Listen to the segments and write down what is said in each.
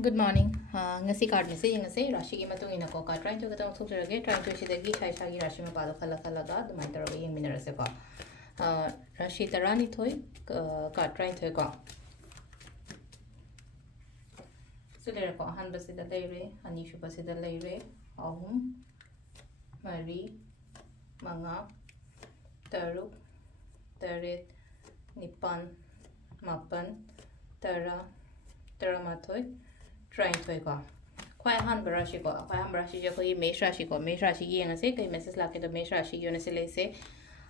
Good morning. Ngasi card ni se ngasi rashi ki matung ina ko ka try to ka thuk jage try to si dagi chai chagi rashi ma pa do khala khala ga dumai taro yeng minara se ko rashi tarani thoi ka try to ko sudera ko han basi da leire ani shu basi da leire ahum mari manga taruk taret nipan mapan tara taramathoi trying to go. Quite a hand brush go, quite a brush you go, make sure she go, make sure she and say, Mrs. Lucky to make sure she unity say,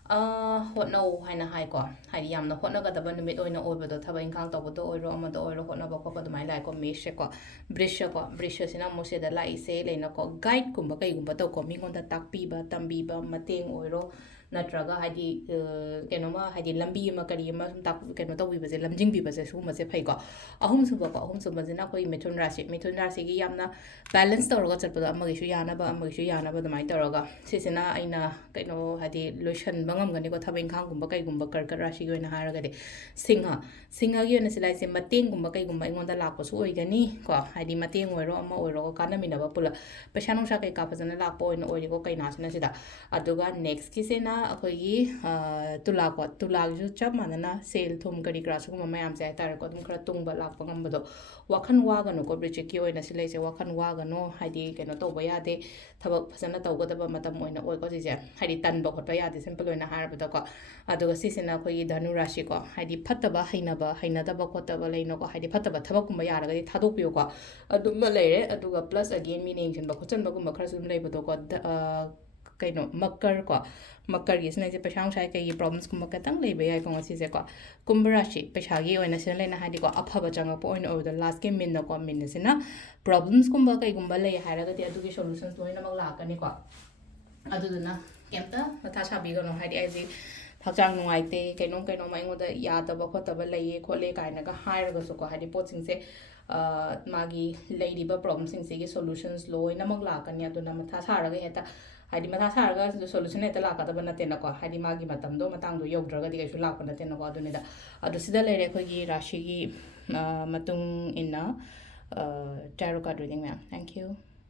what no, Hina high go, Hidiam, the hot got the bunny oil over the tub encounter with the oil on the oil, what no book of my like or make shako, brishes in almost the light say, lay no guide kumba, but the coming on the tuck biba, tambiba, mating oil. Natraga hadi kenoma hadi lambi ma kari ma tak keno to wiba se lamjing biba se su ma se phai ko ahum su ba jina koi mithun rasi gi yamna balance tawra chat pada amagi shu yana ba damai tawra sisina aina keno hadi lotion bangam gani ko thabeng khang gumba kai gumba kar rasi gi na haraga de singha gi na silai se mateng gumba kai gumba ingonda lakpa su oi gani ko hadi mateng oiro ama oiro kana mina ba pula peshanung sha kai ka phajana lakpa oina oiri ko kai na sida aduga next ki sena अखोगी तुलागजु चप मानना cell थुम करी ग्रासुगुम मयाम से तार को तुम खरा तुंगबा लाकपा गंबदो वाखन वागनो को ब्रिचिक की ओइना सिलेसे वाखन वागनो हाइदि केनो तोबा यादे थबक फसना तौगदबा मतम ओइना ओइ को जिसे हाइदि तनबा खोटबा यादे सिंपल ओइना हारबदो को अदुगा सिसिना अखोगी धनु राशि को हाइदि फत्तबा हैनदबा खोटबा लेनो को हाइदि फत्तबा थबक कुम यारगदि थादोपियो को अदुम लेरे अदुगा प्लस अगेन मीनिंग जन बखचन बगुम खरसुम लेबदो को कहीं मकर को मकर की इसने पैसा उठाए कई प्रॉब्लम्स कुम कतंग ले बे को से को कुंभ राशि पैसा की ओइना से लेना हादि को अफब चंगप ओइन ओर द लास्ट के मिन को मिन से ना प्रॉब्लम्स कुम कई कुम ले हारगदि अदुगी सॉल्यूशंस लोइना मग लाकनी को अदुदना केमता मथा साबी गनो हादि आइजी हक्चांग नुआइते कइनो माइंगोदा यादब खोतब लइए खोले काइनगा हाइरगसु को हादि पोचिंग से मागी लेरिबा प्रॉब्लम सिंग से सॉल्यूशंस लोइना मग लाकनी अदुना मथा सारगा हेता हादि मथा सारगा सॉल्यूशन हेता लाकदब नतेनको हादि मागी मतमदो मतंगदो यौद्रगदि कैसु लाक नतेनको अदुनिदा अदुसिदा लेरे खोगी राशि की मतुंग इना tarot card reading ma'am thank you